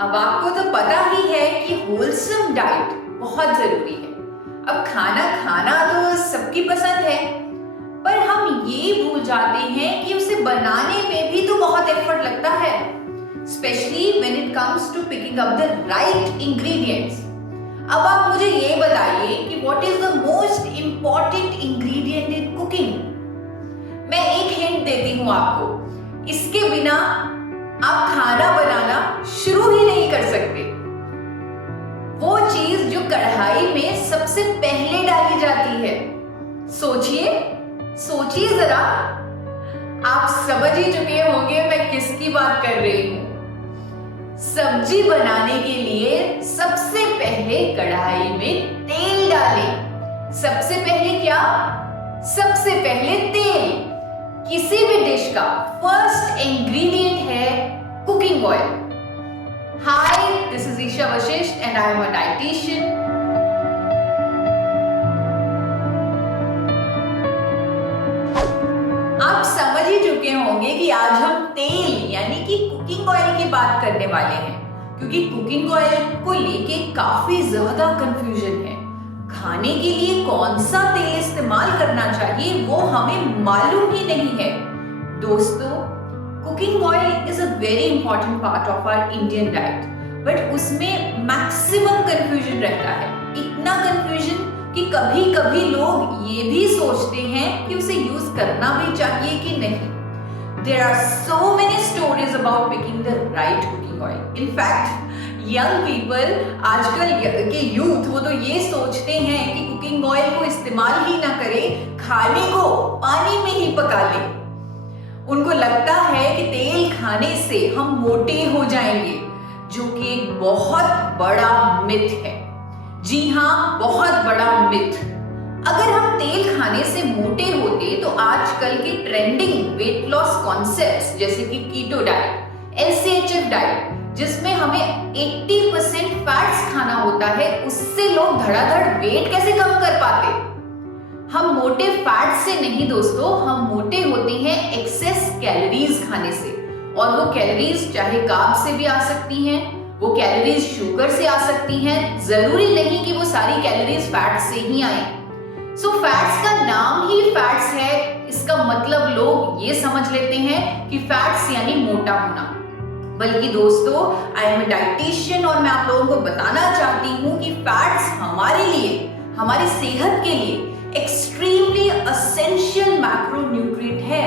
अब आपको तो पता ही है कि होलसम डाइट बहुत जरूरी है। अब खाना खाना तो सबकी पसंद है, पर हम ये भूल जाते हैं कि उसे बनाने में भी तो बहुत एफर्ट लगता है, especially when it comes to picking up the right ingredients. अब आप मुझे ये बताइए कि what is the most important ingredient in cooking. मैं एक हिंट देती हूँ आपको, इसके बिना आप खाना बनाना शुरू ही नहीं कर सकते। वो चीज जो कढ़ाई में सबसे पहले डाली जाती है। सोचिए सोचिए जरा, आप समझ ही चुके होंगे मैं किसकी बात कर रही हूं। सब्जी बनाने के लिए सबसे पहले कढ़ाई में तेल डालें। सबसे पहले क्या? सबसे पहले तेल। किसी भी डिश का फर्स्ट इंग्रेडिएंट है cooking oil. Hi, this is Isha Vashishtha and I am a dietitian. आप समझ ही चुके होंगे कि आज हम तेल यानी कि कुकिंग ऑयल की बात करने वाले हैं, क्योंकि कुकिंग ऑयल को लेके काफी ज्यादा कंफ्यूजन है। खाने के लिए कौन सा तेल इस्तेमाल करना चाहिए वो हमें मालूम ही नहीं है। दोस्तों, cooking oil is a very important part of our Indian diet, but उसमें मैक्सिमम कंफ्यूजन रहता है। इतना कंफ्यूजन कि कभी कभी लोग ये भी सोचते हैं कि उसे यूज करना भी चाहिए कि नहीं। There are so many stories about picking the right cooking oil. In fact, young people, आजकल के यूथ, वो तो ये सोचते हैं कि कुकिंग ऑयल को इस्तेमाल ही ना करें, खाने को पानी में ही पका लें। उनको लगता है कि तेल खाने से हम मोटे हो जाएंगे, जो कि एक बहुत बड़ा मिथ है। जी हाँ, बहुत बड़ा मिथ। अगर हम तेल खाने से मोटे होते तो आजकल के ट्रेंडिंग वेट लॉस कॉन्सेप्ट्स जैसे कि कीटो डाइट, LCHF डाइट, जिसमें हमें 80% फैट्स खाना होता है, उससे लोग धड़ाधड़ वेट कैसे कम कर पाते? हम मोटे फैट से नहीं दोस्तों, हम मोटे होते हैं एक्सेस कैलोरीज खाने से। और वो कैलोरीज चाहे कार्ब से भी आ सकती हैं, वो कैलोरीज शुगर से आ सकती हैं, जरूरी नहीं कि वो सारी कैलोरीज फैट से ही आए। सो फैट्स का नाम ही फैट्स है, इसका मतलब लोग ये समझ लेते हैं कि फैट्स यानी मोटा होना। बल्कि दोस्तों, आई एम अ डाइटिशियन और मैं आप लोगों को बताना चाहती हूँ कि फैट्स हमारे लिए, हमारी सेहत के लिए एक्सट्रीमली एसेंशियल मैक्रोन्यूट्रिएंट है।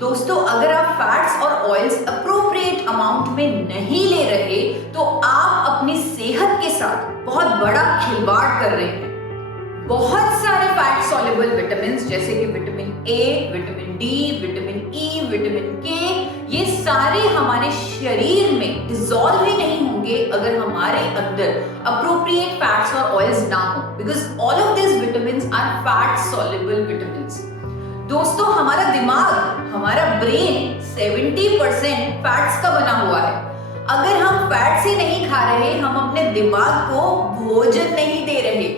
दोस्तों, अगर आप फैट्स और ऑयल्स अप्रोप्रिएट अमाउंट में नहीं ले रहे तो आप अपनी सेहत के साथ बहुत बड़ा खिलवाड़ कर रहे हैं। बहुत सारे फैट सॉल्युबल विटामिन जैसे कि vitamin A, vitamin D, vitamin E, vitamin के, ये सारे हमारे शरीर में डिसॉल्व ही नहीं होंगे अगर हमारे अंदर अप्रोप्रिएट फैट्स और ऑयल्स ना हो, because all of this vitamin are fat soluble vitamin. दोस्तों, हमारा दिमाग, हमारा ब्रेन 70% फैट्स का बना हुआ है। अगर हम फैट्स ही नहीं खा रहे, हम अपने दिमाग को भोजन नहीं दे रहे।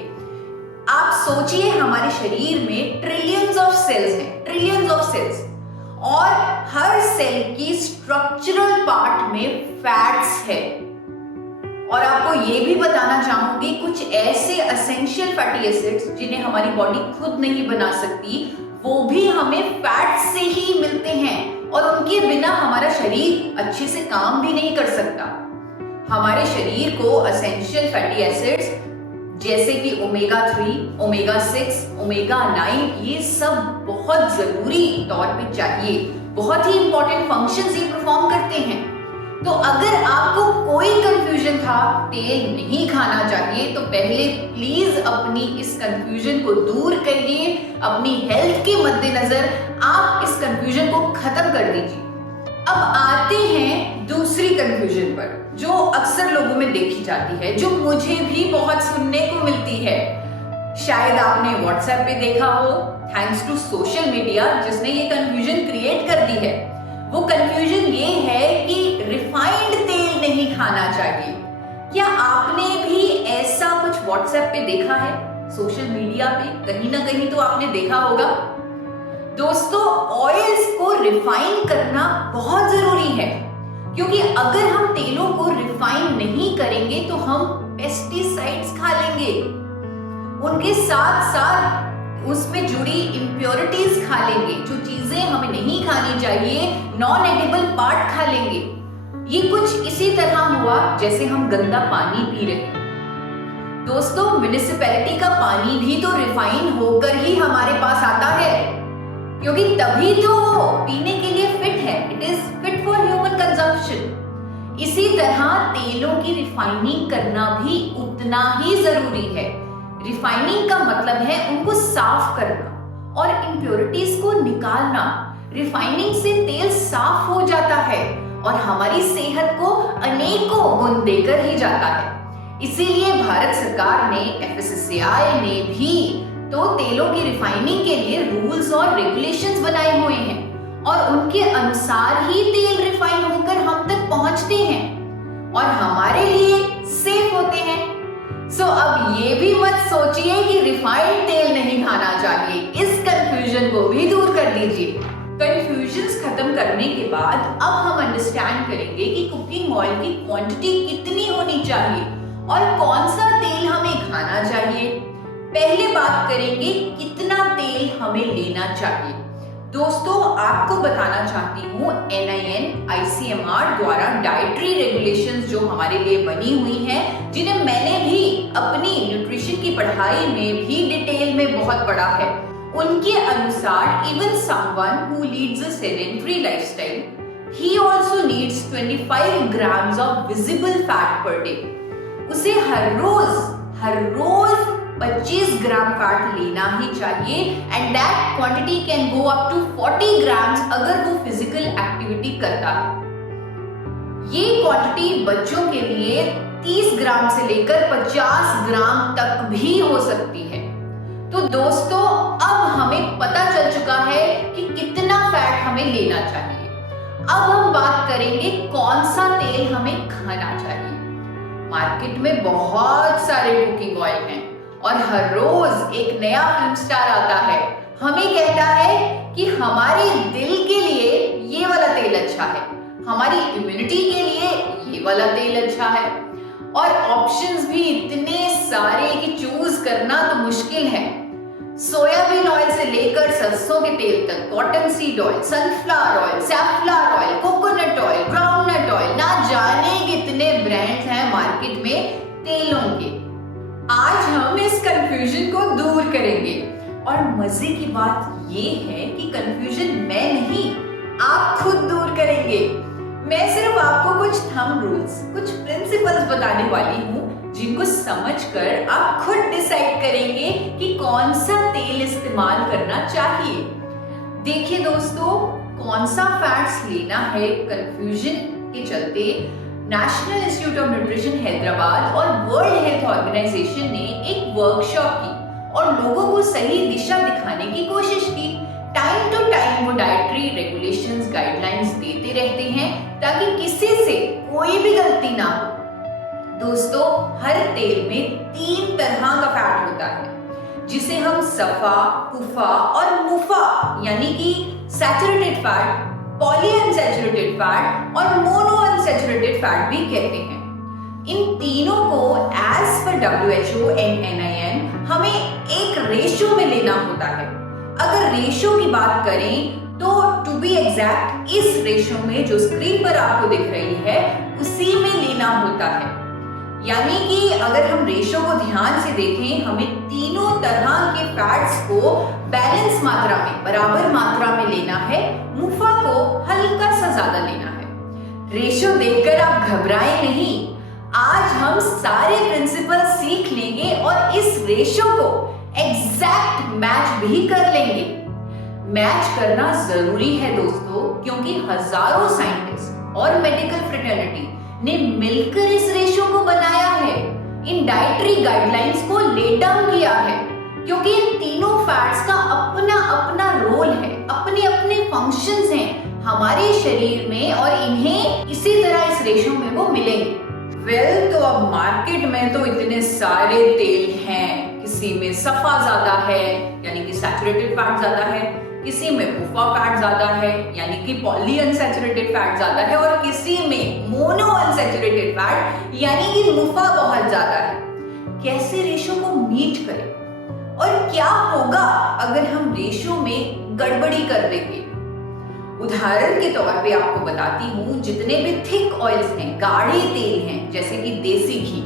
आप सोचिए, हमारे शरीर में ट्रिलियंस ऑफ सेल्स हैं, ट्रिलियंस ऑफ सेल्स, और हर सेल की स्ट्रक्चरल पार्ट में फैट्स है। और आपको ये भी बताना चाहूंगी, कुछ ऐसे एसेंशियल फैटी एसिड्स जिन्हें हमारी बॉडी खुद नहीं बना सकती, वो भी हमें फैट से ही मिलते हैं, और उनके बिना हमारा शरीर अच्छे से काम भी नहीं कर सकता। हमारे शरीर को एसेंशियल फैटी एसिड्स जैसे कि ओमेगा 3, ओमेगा 6, ओमेगा 9, ये सब बहुत जरूरी तौर पे चाहिए। बहुत ही इंपॉर्टेंट फंक्शंस ये परफॉर्म करते हैं। तो अगर आपको कोई कंफ्यूजन था तेल नहीं खाना चाहिए, तो पहले प्लीज अपनी इस कंफ्यूजन को दूर करिए। अपनी हेल्थ के मद्देनजर आप इस कंफ्यूजन को खत्म कर दीजिए। अब आते हैं दूसरी कंफ्यूजन पर, जो अक्सर लोगों में देखी जाती है, जो मुझे भी बहुत सुनने को मिलती है। शायद आपने व्हाट्सएप पे देखा हो, थैंक्स टू सोशल मीडिया, जिसने ये कंफ्यूजन क्रिएट कर दी है। वो कंफ्यूजन ये है कि रिफाइंड तेल नहीं खाना चाहिए। क्या आपने भी ऐसा कुछ व्हाट्सएप पे देखा है? सोशल मीडिया पे कहीं ना कहीं तो आपने देखा होगा। दोस्तों, ऑयल्स को रिफाइन करना बहुत जरूरी है, क्योंकि अगर हम तेलों को रिफाइन नहीं करेंगे तो हम पेस्टिसाइड्स खा लेंगे, उनके साथ साथ उसमें जुड़ी इम्प्योरिटीज खा लेंगे, जो चीजें हमें नहीं खानी चाहिए, नॉन एडिबल पार्ट खा लेंगे। ये कुछ इसी तरह हुआ जैसे हम गंदा पानी पी रहे हैं। दोस्तों, म्युनिसिपैलिटी का पानी भी तो रिफाइन होकर ही हमारे पास आता है, क्योंकि तभी तो वो पीने के लिए फिट है। It is fit for human consumption. इसी तरह तेलों की रिफाइनिंग करना भी उतना ही जरूरी है। रिफाइनिंग का मतलब है उनको साफ करना और इम्प्योरिटीज को निकालना। रिफाइनिंग से तेल साफ हो जाता है और हमारी सेहत को अनेकों गुण देकर ही जाता है। इसीलिए भारत सरकार ने, FSSAI ने भी तो तेलों की रिफाइनिंग के लिए रूल्स और रेगुलेशंस बनाए हुए हैं और उनके अनुसार ही तेल रिफाइन होकर हम तक पहुंचते हैं और हमारे लिए सेफ होते हैं। सो अब ये भी मत सोचिए कि रिफाइंड तेल नहीं खाना चाहिए। इस कंफ्यूजन को भी दूर कर दीजिए। कंफ्यूजन्स खत्म करने के बाद अब हम अंडरस्टैंड करेंगे कि कुकिंग ऑयल की क्वांटिटी कितनी होनी चाहिए और कौन सा तेल हमें खाना चाहिए। पहले बात करेंगे कितना तेल हमें लेना चाहिए। दोस्तों, आपको बताना चाहती हूँ NIN ICMR द्वारा डाइटरी रेगुलेशंस जो हमारे लिए बनी हुई हैं, जिन्हें मैंने भी अपनी न्यूट्रिशन की पढ़ाई में भी डिटेल में बहुत पढ़ा है। उनके अनुसार even someone who leads a sedentary lifestyle, he also needs 25 grams of visible fat per day। उसे हर रोज 25 ग्राम फैट लेना ही चाहिए and that quantity can go up to 40 grams अगर वो फिजिकल एक्टिविटी करता है। ये क्वांटिटी बच्चों के लिए 30 ग्राम से लेकर 50 ग्राम तक भी हो सकती है। तो दोस्तों, अब हमें पता चल चुका है कि कितना फैट हमें लेना चाहिए। अब हम बात करेंगे कौन सा तेल हमें खाना चाहिए। मार्केट में बहुत सारे कुकिंग ऑयल हैं और हर रोज एक नया फिल्म स्टार आता है, हमें कहता है कि हमारे दिल के लिए ये वाला तेल अच्छा है, हमारी इम्यूनिटी के लिए ये वाला तेल अच्छा है। और ऑप्शंस भी इतने सारे कि चूज करना तो मुश्किल है। सोयाबीन ऑयल से लेकर सरसों के तेल तक, cottonseed oil, sunflower oil, safflower oil, coconut oil, groundnut oil, ना जाने कितने ब्रांड्स हैं मार्केट में तेलों के। आज हम इस कंफ्यूजन को दूर करेंगे और मजे की बात ये है कि कंफ्यूजन मैं नहीं, आप खुद दूर करेंगे। मैं सिर्फ आपको कुछ थंब रूल्स, कुछ प्रिंसिपल्स बताने वाली हूँ, जिनको समझकर आप खुद डिसाइड करेंगे कि कौन सा तेल इस्तेमाल करना चाहिए। देखिए दोस्तों, कौन सा फैट्स लेना है, कंफ्यूजन के चलते national institute of nutrition Hyderabad और वर्ल्ड हेल्थ ऑर्गेनाइजेशन ने एक वर्कशॉप की और लोगों को सही दिशा दिखाने की कोशिश की। टाइम टू टाइम वो डाइटरी रेगुलेशंस, गाइडलाइंस देते रहते हैं ताकि किसी से कोई भी गलती ना हो। दोस्तों, हर तेल में 3 तरह का फैट होता है, जिसे हम सफा, कुफा और मुफा यानी कि सैचुरेटेड फैट, पॉलीअनसैचुरेटेड फैट और मोनोअनसैचुरेटेड फैट भी कहते हैं। इन तीनों को as per WHO and NIN हमें एक रेशो में लेना होता है। अगर रेशो की बात करें तो टू बी एग्जैक्ट इस रेशो में जो स्क्रीन पर आपको दिख रही है उसी में लेना होता है। यानी कि अगर हम रेशो को ध्यान से देखें, हमें तीनों तरह के फैट्स को बैलेंस मात्रा में, बराबर मात्रा में लेना है। मुफा को हल्का सा ज्यादा लेना है। रेशो देखकर आप घबराएं नहीं, आज हम सारे प्रिंसिपल सीख लेंगे और इस रेशो को एग्जैक्ट मैच भी कर लेंगे। मैच करना जरूरी है दोस्तों, क्योंकि हजारों साइंटिस्ट और मेडिकल फ्रेटर्निटी ने मिलकर इस रेशो को बनाया है, इन डाइटरी गाइडलाइंस को ले डाउन किया है, क्योंकि इन तीनों फैट्स का अपना अपना रोल है, अपने अपने फंक्शंस हैं हमारे शरीर में और इन्हें इसी तरह इस रेशो में वो मिलेंगे। तो अब मार्केट में तो इतने सारे तेल हैं, किसी में सफा ज्यादा है यानी कि सैचुरेटेड फैट ज्यादा है, किसी में मुफा फैट ज्यादा है यानी कि पॉली अनसैचुरेटेड फैट ज्यादा है, और किसी में मोनो अनसैचुरेटेड फैट यानी कि मुफा बहुत ज्यादा है। कैसे रेशो को मीट करें और क्या होगा अगर हम रेशो में गड़बड़ी कर देंगे? उदाहरण के तौर पे आपको बताती हूँ, जितने भी थिक ऑयल्स हैं, गाढ़े तेल हैं, जैसे कि देसी घी,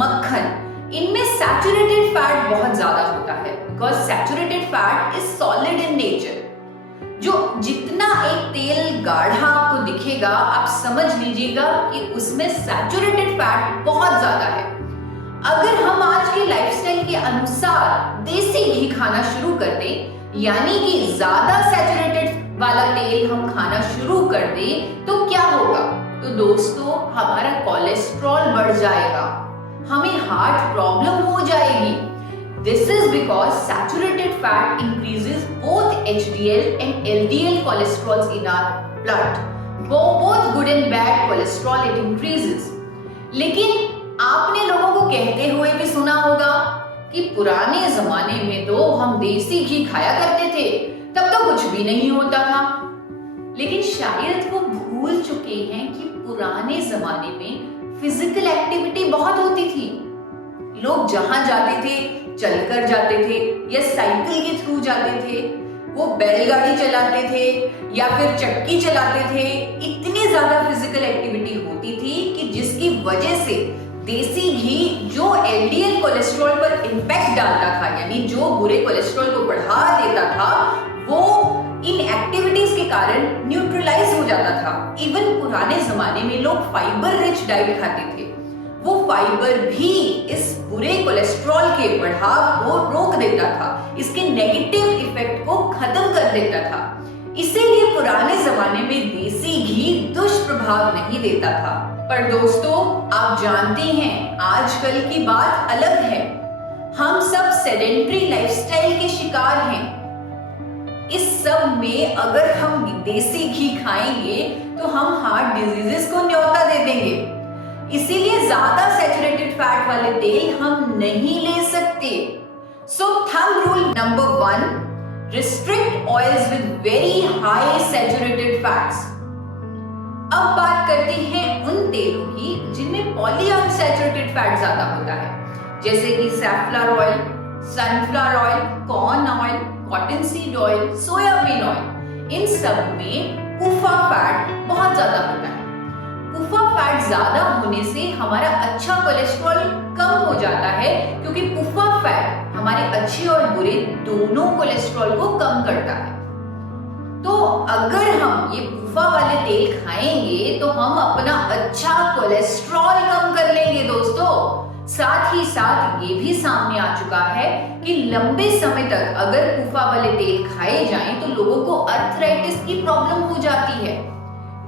मक्खन, इनमें सैचुरेटेड फैट बहुत ज्यादा होता है, because saturated fat is solid in nature. जो जितना एक तेल गाढ़ा आपको दिखेगा, आप समझ लीजिएगा कि उसमें सैचुरेटेड फैट बहुत ज्यादा है। अगर हम आज के लाइफस्टाइल के अनुसार देसी घी खाना शुरू कर दें, यानी कि ज्यादा सैचुरेटेड वाला तेल हम खाना शुरू कर दें, तो क्या होगा? तो दोस्तों, हमारा कोलेस्ट्रॉल बढ़ जाएगा, हमें हार्ट प्रॉब्लम हो जाएगी। This is because saturated fat increases both HDL and LDL cholesterols in our blood. Both good and bad cholesterol it increases. लेकिन आपने लोगों को कहते हुए भी सुना होगा कि पुराने जमाने में तो हम देसी घी खाया करते थे, तब तो कुछ भी नहीं होता था। लेकिन शायद वो भूल चुके हैं कि पुराने जमाने में फिजिकल एक्टिविटी बहुत होती थी। लोग जहां जाते थे चलकर जाते थे या साइकिल के थ्रू जाते थे, वो बैलगाड़ी चलाते थे या फिर चक्की चलाते थे। इतनी ज्यादा फिजिकल एक्टिविटी होती थी कि जिसकी वजह से देसी घी जो एलडीएल कोलेस्ट्रॉल पर इंपैक्ट डालता था, यानी जो बुरे कोलेस्ट्रॉल को बढ़ा देता था, वो इन एक्टिविटीज के कारण न्यूट्रलाइज हो जाता था। इवन पुराने जमाने में लोग फाइबर रिच डाइट खाते थे, वो फाइबर भी इस बुरे कोलेस्ट्रॉल के बढ़ाव को रोक देता था, इसके नेगेटिव इफेक्ट को खत्म कर देता था। इसीलिए पुराने जमाने में देसी घी दुष्प्रभाव नहीं देता था। पर दोस्तों, आप जानते हैं आजकल की बात अलग है। हम सब सेडेंट्री लाइफस्टाइल के शिकार हैं। इस सब में अगर हम देसी घी खाएंगे तो हम हार्ट डिजीजेस को न्योता दे देंगे। इसीलिए ज्यादा सैचुरेटेड फैट वाले तेल हम नहीं ले सकते। So thumb rule number 1, restrict oils with very high saturated fats. अब बात करते हैं उन तेलों की जिनमें पॉली अनसैचुरेटेड फैट ज्यादा होता है, जैसे कि safflower oil, sunflower oil, corn oil, cottonseed oil, soybean oil. इन सब में पुफा फैट बहुत ज्यादा होता है। पुफा फैट ज्यादा होने से हमारा अच्छा कोलेस्ट्रॉल कम हो जाता है, क्योंकि पुफा फैट हमारे अच्छे और बुरे दोनों कोलेस्ट्रॉल को कम करता है। तो अगर हम ये पुफा वाले तेल खाएंगे तो हम अपना अच्छा कोलेस्ट्रॉल कम कर लेंगे दोस्तों। साथ ही साथ ये भी सामने आ चुका है कि लंबे समय तक अगर पुफा वाले तेल खाए जाएं तो लोगों को अर्थराइटिस की प्रॉब्लम हो जाती है।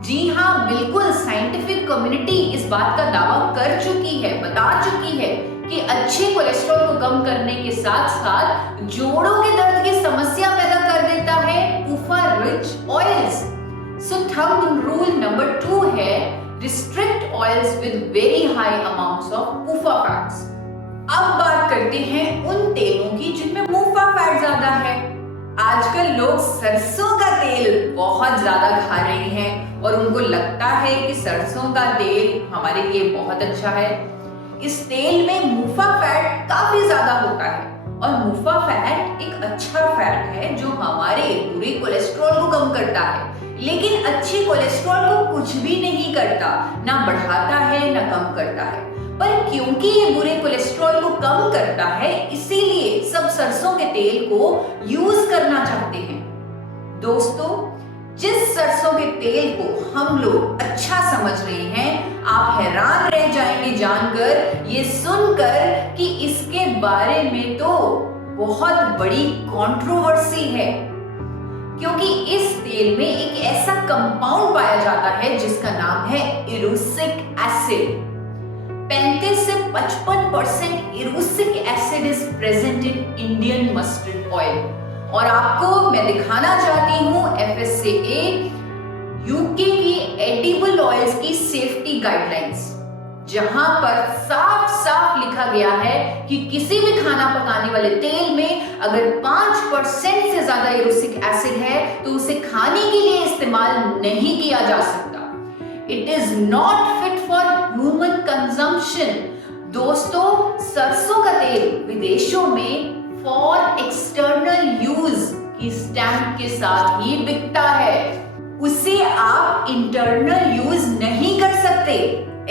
जी हाँ, बिल्कुल, साइंटिफिक कम्युनिटी इस बात का दावा कर चुकी है, बता चुकी है कि अच्छे कोलेस्ट्रॉल को कम करने के साथ साथ जोड़ों के दर्द की समस्या पैदा कर देता है PUFA rich oils. So thumb rule number 2 है, restrict oils with very high amounts of PUFA fats. अब बात करते हैं उन तेलों की जिनमें मुफा फैट ज्यादा है। आजकल लोग सरसों का तेल बहुत ज्यादा खा रहे हैं और उनको लगता है कि सरसों का तेल हमारे लिए बहुत अच्छा है। इस तेल में मुफा फैट काफी ज्यादा होता है, और मुफा फैट एक अच्छा फैट है जो हमारे बुरे कोलेस्ट्रॉल को कम करता है, लेकिन अच्छे कोलेस्ट्रॉल को कुछ भी नहीं करता, ना बढ़ाता है ना कम करता है। पर क्योंकि ये बुरे कोलेस्ट्रॉल को कम करता है, इसीलिए सब सरसों के तेल को यूज करना चाहते हैं। दोस्तों, जिस सरसों के तेल को हम लोग अच्छा समझ रहे हैं, आप हैरान रह जाएंगे जानकर, ये सुनकर कि इसके बारे में तो बहुत बड़ी कंट्रोवर्सी है, क्योंकि इस तेल में एक ऐसा कंपाउंड पाया जाता है जिसका नाम है इरूसिक एसिड। 35 से 55% erucic acid is present in Indian mustard oil. और आपको मैं दिखाना चाहती हूँ FSSAI यूके की एडिबल ऑयल्स की सेफ्टी गाइडलाइंस, जहां पर साफ साफ लिखा गया है कि किसी भी खाना पकाने वाले तेल में अगर 5% से ज्यादा एरोसिक एसिड है तो उसे खाने के लिए इस्तेमाल नहीं किया जा सकता। It is not fit for human consumption. दोस्तों, सरसों का तेल विदेशों में फॉर एक्सटर्नल यूज की स्टैंप के साथ ही बिकता है। उसे आप इंटरनल यूज नहीं कर सकते,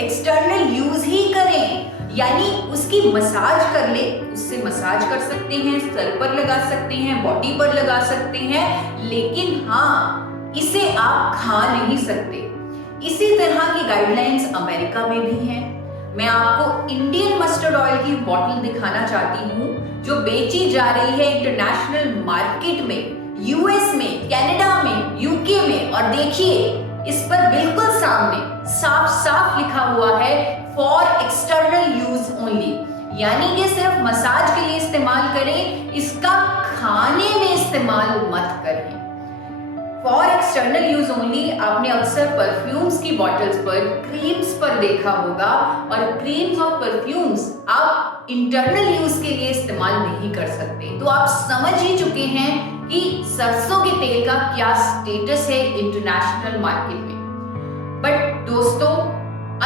एक्सटर्नल यूज ही करें। यानी उसकी मसाज कर ले, उससे मसाज कर सकते हैं, सर पर लगा सकते हैं, बॉडी पर लगा सकते हैं, लेकिन हाँ, इसे आप खा नहीं सकते। इसी तरह की गाइडलाइंस अमेरिका में भी हैं। मैं आपको इंडियन मस्टर्ड ऑयल की बोतल दिखाना चाहती हूँ जो बेची जा रही है इंटरनेशनल मार्केट में, यूएस में, कनाडा में, यूके में, और देखिए इस पर बिल्कुल सामने साफ साफ लिखा हुआ है फॉर एक्सटर्नल यूज ओनली, यानी कि सिर्फ मसाज के लिए इस्तेमाल करें, इसका खाने में इस्तेमाल मत करें। फॉर एक्सटर्नल यूज ओनली आपने अक्सर परफ्यूम्स की बॉटल्स पर, क्रीम्स पर देखा होगा, और क्रीम्स और परफ्यूम्स आप इंटरनल यूज के लिए इस्तेमाल नहीं कर सकते। तो आप समझ ही चुके हैं कि सरसों के तेल का क्या स्टेटस है इंटरनेशनल मार्केट में। बट दोस्तों,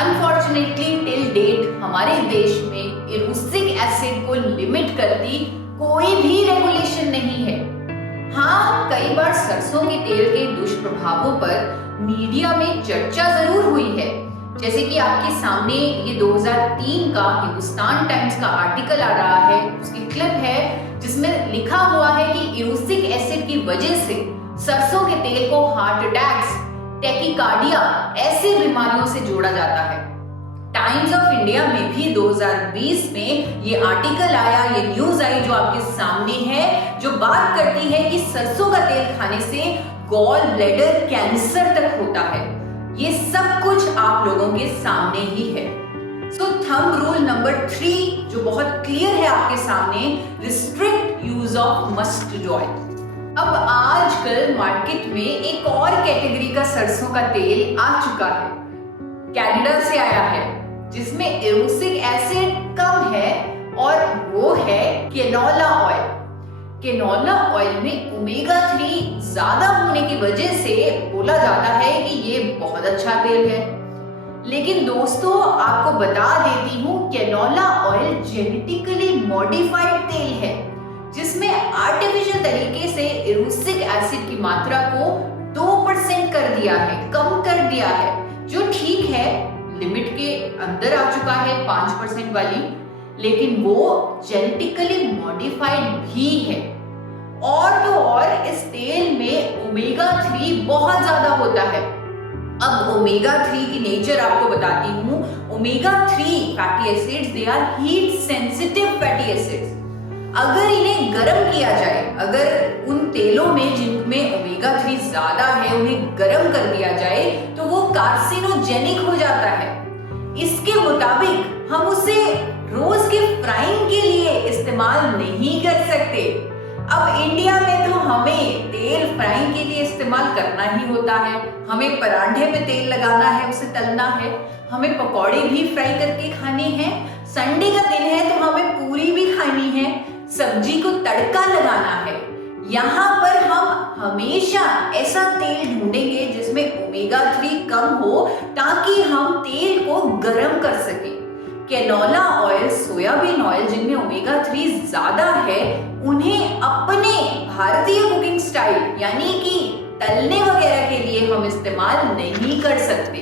अनफॉर्चुनेटली टिल डेट हमारे देश में एरोसिक एसिड को लिमिट करती कोई भी रेगुलेशन नहीं है। हाँ, कई बार सरसों के तेल के दुष्प्रभावों पर मीडिया में चर्चा जरूर हुई है, जैसे कि आपके सामने ये 2003 का हिंदुस्तान टाइम्स का आर्टिकल आ रहा है, उसकी क्लिप है जिसमें लिखा हुआ है कि एरोसिक एसिड की वजह से सरसों के तेल को हार्ट अटैक्स, टैकीकार्डिया ऐसी बीमारियों से जोड़ा जाता है। टाइम्स ऑफ इंडिया में भी 2020 में ये आर्टिकल आया, ये न्यूज आई जो आपके सामने है, जो बात करती है कि सरसों का तेल खाने से गॉल ब्लैडर कैंसर तक होता है। ये सब कुछ आप लोगों के सामने ही है। सो थंब रूल नंबर 3 जो बहुत क्लियर है आपके सामने, restrict use of mustard oil. अब आजकल मार्केट में एक और कैटेगरी का सरसों का तेल आ चुका है, कनाडा से आया है, जिसमें एरोसिक एसिड कम है, और वो है केनोला ऑयल। केनोला ऑयल में ओमेगा 3 ज्यादा होने की वजह से बोला जाता है कि ये बहुत अच्छा तेल है। लेकिन दोस्तों, आपको बता देती हूँ, केनोला ऑयल जेनेटिकली मॉडिफाइड तेल है, जिसमें आर्टिफिशियल तरीके से एरोसिक एसिड की मात्रा को 2% कर दिया है, कम कर दिया है, जो ठीक है, लिमिट के अंदर आ चुका है 5% वाली, लेकिन वो जेनेटिकली मॉडिफाइड भी है। और तो और इस तेल में ओमेगा 3 बहुत ज्यादा होता है। अब ओमेगा 3 की नेचर आपको बताती हूँ। Omega 3 fatty acids, they are heat sensitive fatty acids. अगर इन्हें गर्म किया जाए, अगर उन तेलों में जिनमें ओमेगा 3 ज्यादा है उन्हें गर्म कर दिया जाए तो वो कार्सिनोजेनिक हो जाता है। इसके मुताबिक हम उसे रोज के फ्राइंग के लिए इस्तेमाल नहीं कर सकते। अब इंडिया में तो हमें तेल फ्राइंग के लिए इस्तेमाल करना ही होता है, हमें पराठे में तेल लगाना है, उसे तलना है, हमें पकौड़े भी फ्राई करके खाने हैं, संडे का दिन है तो हमें पूरी भी खानी है, सब्जी को तड़का लगाना है। यहाँ पर हम हमेशा ऐसा तेल ढूंढेंगे जिसमें ओमेगा 3 कम हो, ताकि हम तेल को गर्म कर सके। कैनोला ऑयल, सोयाबीन ऑयल जिनमें ओमेगा 3 ज्यादा है, उन्हें अपने भारतीय कुकिंग स्टाइल यानी कि तलने वगैरह के लिए हम इस्तेमाल नहीं कर सकते।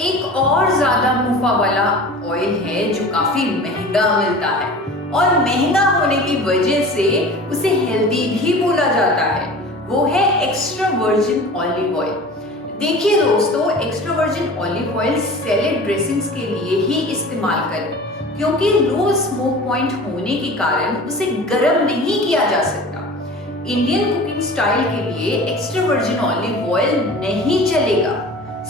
एक और ज्यादा मुफा वाला ऑयल है जो काफी महंगा मिलता है, और महंगा होने की वजह से उसे हेल्दी भी बोला जाता है, वो है एक्स्ट्रा वर्जिन ऑलिव ऑयल। देखिए दोस्तों, extra virgin olive oil salad dressings के लिए ही इस्तेमाल करें, क्योंकि लो स्मोक पॉइंट होने के कारण उसे गर्म नहीं किया जा सकता। इंडियन कुकिंग स्टाइल के लिए एक्स्ट्रा वर्जिन ऑलिव ऑयल नहीं चलेगा।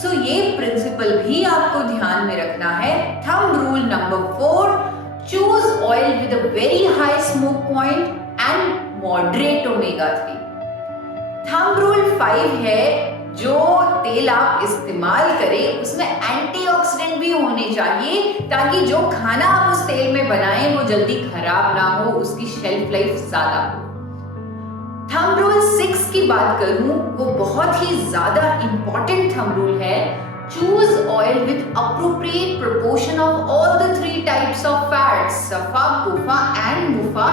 सो ये प्रिंसिपल भी आपको ध्यान में रखना है। Thumb rule number 4, choose oil with a very high smoke point and moderate omega 3। Thumb rule 5 है, जो तेल आप इस्तेमाल करें उसमें एंटीऑक्सीडेंट भी होने चाहिए ताकि जो खाना आप उस तेल में बनाएं वो जल्दी खराब ना हो, उसकी शेल्फ लाइफ ज्यादा हो। थंब रूल 6 की बात करूं, वो बहुत ही ज्यादा इंपॉर्टेंट थंब रूल है। Choose oil with appropriate proportion of all the 3 types of fats, SAFA, PUFA and MUFA,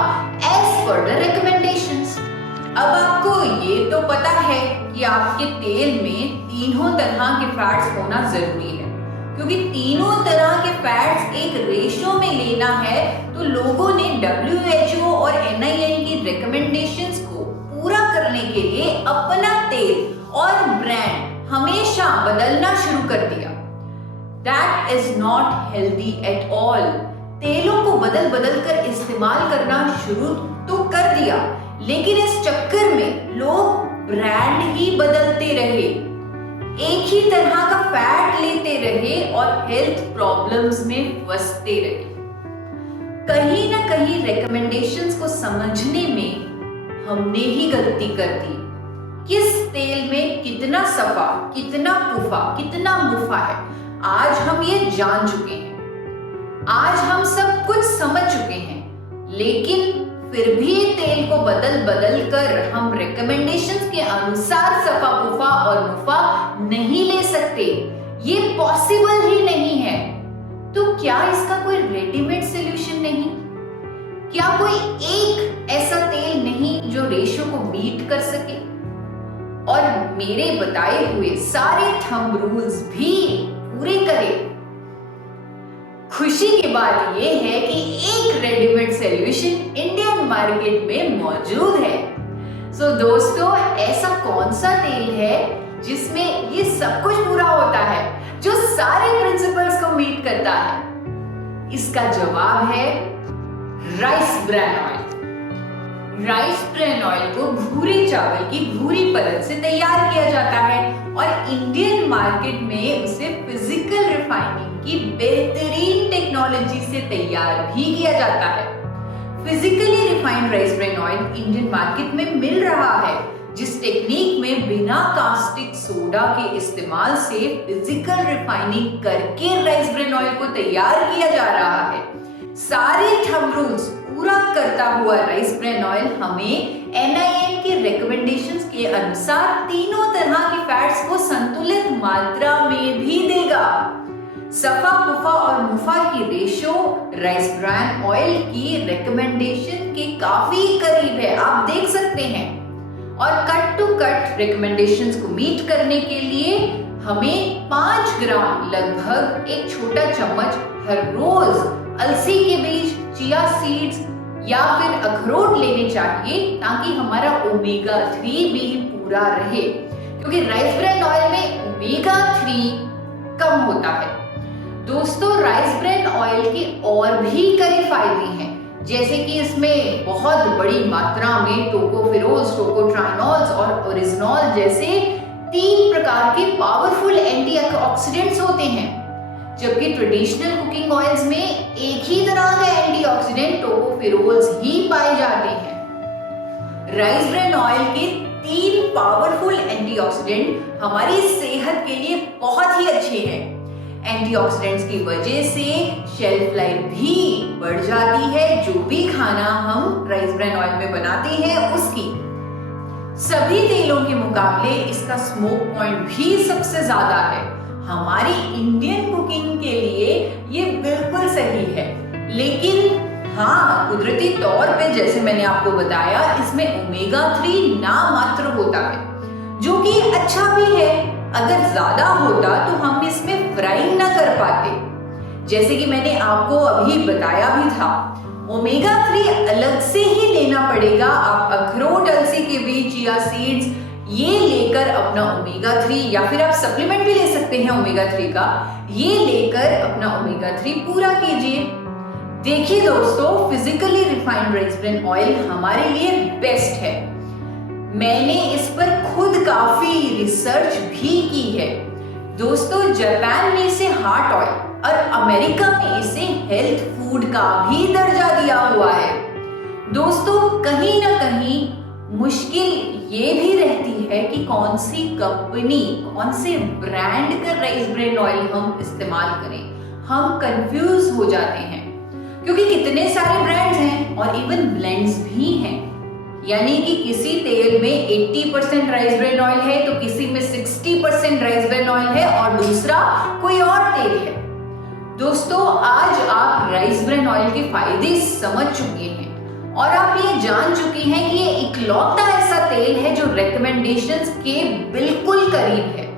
as per the recommendations. अब आपको ये तो पता है कि आपके तेल में तीनों तरह के फैट्स होना जरूरी है, क्योंकि तीनों तरह के फैट्स एक रेशियो में लेना है। तो लोगों ने WHO और NIN की रिकमेंडेशंस को पूरा करने के लिए अपना तेल और ब्रांड हमेशा बदलना शुरू कर दिया। That is not healthy at all। तेलों को बदल बदल कर इस्तेमाल करना शुरू तो कर दिया, लेकिन इस चक्कर में लोग ब्रांड ही बदलते रहे, एक ही तरह का फैट लेते रहे और हेल्थ प्रॉब्लम्स में फंसते रहे। कहीं ना कहीं रिकमेंडेशंस को समझने में हमने ही गलती कर दी। किस तेल में कितना सफा, कितना पुफा, कितना मुफा है, आज हम ये जान चुके हैं, आज हम सब कुछ समझ चुके हैं, लेकिन फिर भी तेल को बदल बदल कर हम रिकमेंडेशंस के अनुसार सफा, पुफा और मुफा नहीं ले सकते। ये पॉसिबल ही नहीं है। तो क्या इसका कोई रेडीमेड सॉल्यूशन नहीं? क्या कोई एक ऐसा तेल नहीं जो रेशियो को मीट कर सके और मेरे बताए हुए सारे थंब रूल्स भी पूरे करे? खुशी की बात यह है कि एक रेडीमेड सॉल्यूशन इंडियन मार्केट में मौजूद है। सो दोस्तों, ऐसा कौन सा तेल है जिसमें ये सब कुछ पूरा होता है, जो सारे प्रिंसिपल्स को मीट करता है? इसका जवाब है rice bran oil. Rice bran oil को भूरे चावल की भूरी परत से तैयार किया जाता है और इंडियन मार्केट में उसे फिजिकल रिफाइनिंग की बेहतरीन टेक्नोलॉजी से तैयार भी किया जाता है। Physically refined rice bran oil Indian market में मिल रहा है, जिस टेक्निक में बिना कास्टिक सोडा के इस्तेमाल से फिजिकल रिफाइनिंग करके राइस ब्रैन ऑयल को तैयार किया जा रहा है। सारे थंब रूल्स पूरा करता हुआ राइस ब्रैन ऑयल हमें NIN के रिकमेंडेशंस के अनुसार तीनों तरह के फैट्स को संतुलित मात्रा में भी देगा। सफा, पुफा और मुफा की रेशियो राइस ब्रैन ऑयल की रिकमेंडेशन के काफी करीब है, आप देख सकते हैं। और कट टू कट रिकमेंडेशंस को मीट करने के लिए हमें 5 ग्राम लगभग एक छोटा चम्मच हर रोज अलसी के बीज, चिया सीड्स या फिर अखरोट लेने चाहिए, ताकि हमारा ओमेगा 3 भी पूरा रहे, क्योंकि राइस ब्रैन ऑयल में ओमेगा 3 कम होता है। दोस्तों, राइस ब्रैन ऑयल के और भी कई फायदे हैं, जैसे कि इसमें बहुत बड़ी मात्रा में टोकोफेरोल्स, टोकोट्राइनॉल्स और ओरिजिनॉल जैसे 3 प्रकार के पावरफुल एंटीऑक्सीडेंट्स होते हैं, जबकि ट्रेडिशनल कुकिंग ऑयल्स में एक ही तरह का एंटीऑक्सीडेंट टोकोफेरोल्स ही पाए जाते हैं। राइस ब्रैन ऑयल के 3 पावरफुल एंटीऑक्सीडेंट हमारी सेहत के लिए बहुत ही अच्छे हैं। एंटीऑक्सीडेंट्स की वजह से शेल्फ लाइफ भी बढ़ जाती है, जो भी खाना हम राइस ब्रैन ऑयल में बनाते हैं उसकी। सभी तेलों के मुकाबले इसका स्मोक पॉइंट भी सबसे ज्यादा है। हमारी इंडियन कुकिंग के लिए ये बिल्कुल सही है, लेकिन हाँ, कुदरती तौर पे जैसे मैंने आपको बताया, इसमें ओमेगा 3 नामात्र होता है, जो कि अच्छा भी है। अगर ज्यादा होता तो हम इसमें फ्राइंग ना कर पाते, जैसे कि मैंने आपको अभी बताया भी था। ओमेगा 3 अलग से ही लेना पड़ेगा। आप अखरोट, अलसी के बीज, चिया सीड्स ये लेकर अपना ओमेगा 3, या फिर आप सप्लीमेंट भी ले सकते हैं ओमेगा 3 का, ये लेकर अपना ओमेगा 3 पूरा कीजिए। देखिए दोस्तों, physically refined rice bran oil हमारे लिए बेस्ट है। मैंने इस पर खुद काफी रिसर्च भी की है। दोस्तों, जापान में इसे हार्ट ऑयल और अमेरिका में इसे हेल्थ फूड का भी दर्जा दिया हुआ है। दोस्तों, कहीं ना कहीं मुश्किल ये भी रहती है कि कौन सी कंपनी, कौन से ब्रांड का राइस ब्रैन ऑयल हम इस्तेमाल करें। हम कंफ्यूज हो जाते हैं, क्योंकि कितने सारे ब्रांड्स हैं और इवन ब्लेंड्स भी हैं। यानी कि किसी तेल में 80% राइस ब्रेन ऑयल है तो किसी में 60% राइस ब्रेन ऑयल है और दूसरा कोई और तेल है। दोस्तों, आज आप राइस ब्रेन ऑयल के फायदे समझ चुके हैं और आप ये जान चुके हैं कि ये इकलौता ऐसा तेल है जो रिकमेंडेशंस के बिल्कुल करीब है।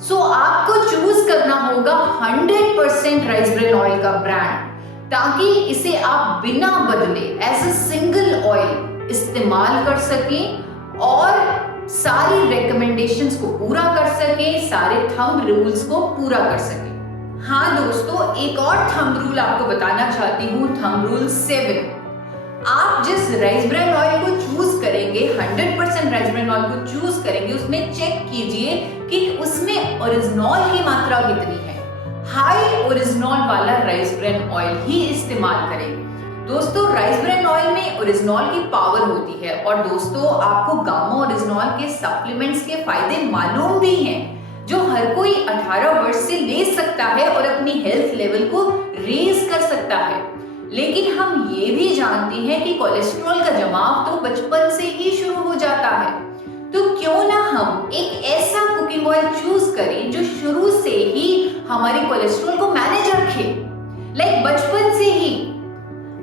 सो आपको चूज करना होगा 100% राइस ब्रेन ऑयल का ब्रांड, ताकि इसे आप बिना बदले एज अ सिंगल ऑयल इस्तेमाल कर सकें और सारी रिकमेंडेशंस को पूरा कर सकें, सारे थंब रूल्स को पूरा कर सकें। हाँ दोस्तों, एक और थंब रूल आपको बताना चाहती हूँ, थंब रूल 7। आप जिस राइस ब्रेन ऑयल को चूज करेंगे, 100% राइस ब्रेन ऑयल को चूज करेंगे, उसमें चेक कीजिए कि उसमें ओरिजिनॉल की मात्रा कितनी है। हाई ओरिजिनॉल वाला राइस ब्रेन ऑयल ही इस्तेमाल करें। दोस्तों, राइस ब्रेन ऑयल में ओरिजिनॉल की पावर होती है और दोस्तों आपको गामा ओरिजिनॉल के सप्लीमेंट्स के फायदे मालूम भी हैं, जो हर कोई 18 वर्ष से ले सकता है और अपनी हेल्थ लेवल को रेज कर सकता है। लेकिन हम ये भी जानते हैं कि कोलेस्ट्रॉल का जमाव तो बचपन से ही शुरू हो जाता है, तो क्यों ना हम एक ऐसा कुकिंग ऑयल चूज करें जो शुरू से ही हमारे कोलेस्ट्रॉल को मैनेज रखे। लाइक बचपन से ही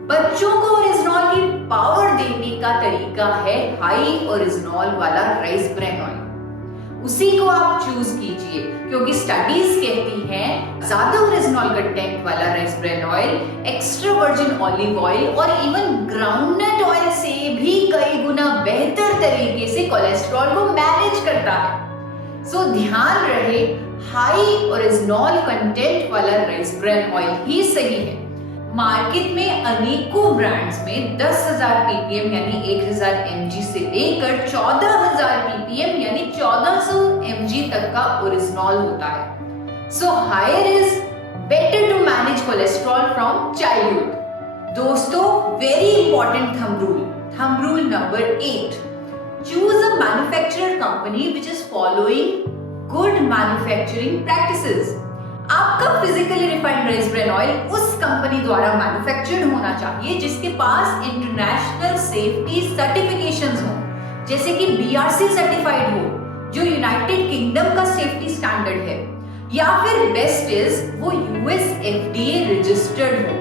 बच्चों को ओरिजिनॉल की पावर देने का तरीका है हाई ओरिजिनॉल वाला राइस ब्रेन ऑयल। उसी को आप चूज कीजिए, क्योंकि स्टडीज कहती हैं ज्यादा ओरिजिनॉल कंटेंट वाला rice bran oil extra virgin olive oil और इवन ग्राउंडनट ऑयल से भी कई गुना बेहतर तरीके से कोलेस्ट्रॉल को मैनेज करता है। सो ध्यान रहे, हाई ओरिजिनॉल कंटेंट वाला राइस ब्रेन ऑयल ही सही है। मार्केट में अनेकों ब्रांड्स में 10,000 ppm यानी 1000 mg से लेकर 14,000 ppm यानी 1400 mg तक का ओरिजिनॉल होता है। So higher is better to manage cholesterol from childhood. दोस्तों, very important thumb rule number 8। Choose a manufacturer company which is following good manufacturing practices. आपका physically refined rice bran oil उस company द्वारा manufactured होना चाहिए जिसके पास international safety certifications हो, जैसे कि BRC सर्टिफाइड हो, जो यूनाइटेड किंगडम का सेफ्टी स्टैंडर्ड है, या फिर बेस्ट इज वो US FDA रजिस्टर्ड हो,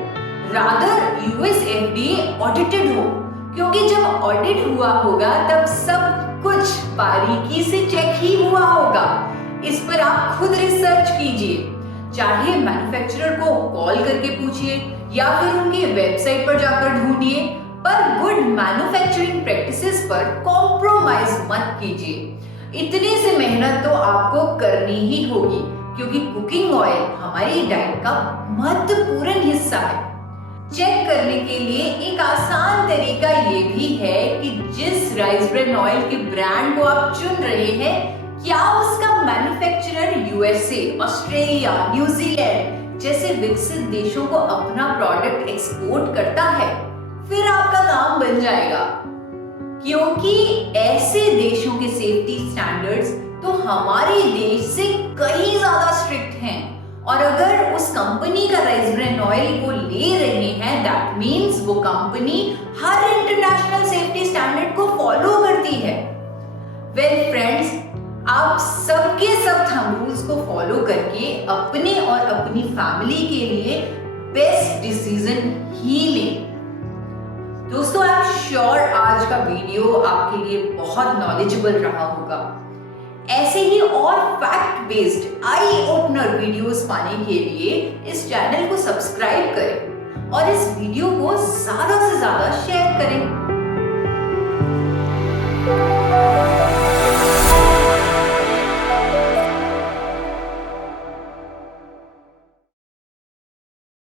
रादर US FDA ऑडिटेड हो, क्योंकि जब ऑडिट हुआ होगा तब सब कुछ बारीकी से चेक ही हुआ होगा। इस पर आप खुद रिसर्च कीजिए, चाहे मैन्युफैक्चरर को कॉल करके पूछिए या फिर उनकी वेबसाइट पर जाकर ढूंढिए, पर गुड मैन्युफैक्चरिंग प्रैक्टिसेस पर कॉम्प्रोमाइज मत कीजिए। इतनी से मेहनत तो आपको करनी ही होगी, क्योंकि कुकिंग ऑयल हमारी डाइट का महत्वपूर्ण हिस्सा है। चेक करने के लिए एक आसान तरीका ये भी है कि जिस राइस ब्रेन ऑयल के ब्रांड को आप चुन रहे हैं, क्या उसका मैन्युफैक्चरर USA, ऑस्ट्रेलिया, न्यूजीलैंड जैसे विकसित देशों को अपना प्रोडक्ट एक्सपोर्ट करता है। फिर आपका काम बन जाएगा, क्योंकि ऐसे देशों के सेफ्टी स्टैंडर्ड्स तो हमारे देश से कहीं ज्यादा स्ट्रिक्ट हैं, और अगर उस कंपनी का राइस ब्रेन ऑयल को ले रहे हैं, दैट मींस वो कंपनी हर इंटरनेशनल सेफ्टी स्टैंडर्ड को फॉलो करती है। वेल फ्रेंड्स, आप सबके सब थंब रूल्स को फॉलो करके अपने और अपनी फैमिली के लिए बेस्ट डिसीजन ही लें। दोस्तों, आई एम श्योर आज का वीडियो आपके लिए बहुत नॉलेजेबल रहा होगा। ऐसे ही और fact based eye opener videos पाने के लिए इस चैनल को सब्सक्राइब करें और इस वीडियो को ज्यादा से ज्यादा शेयर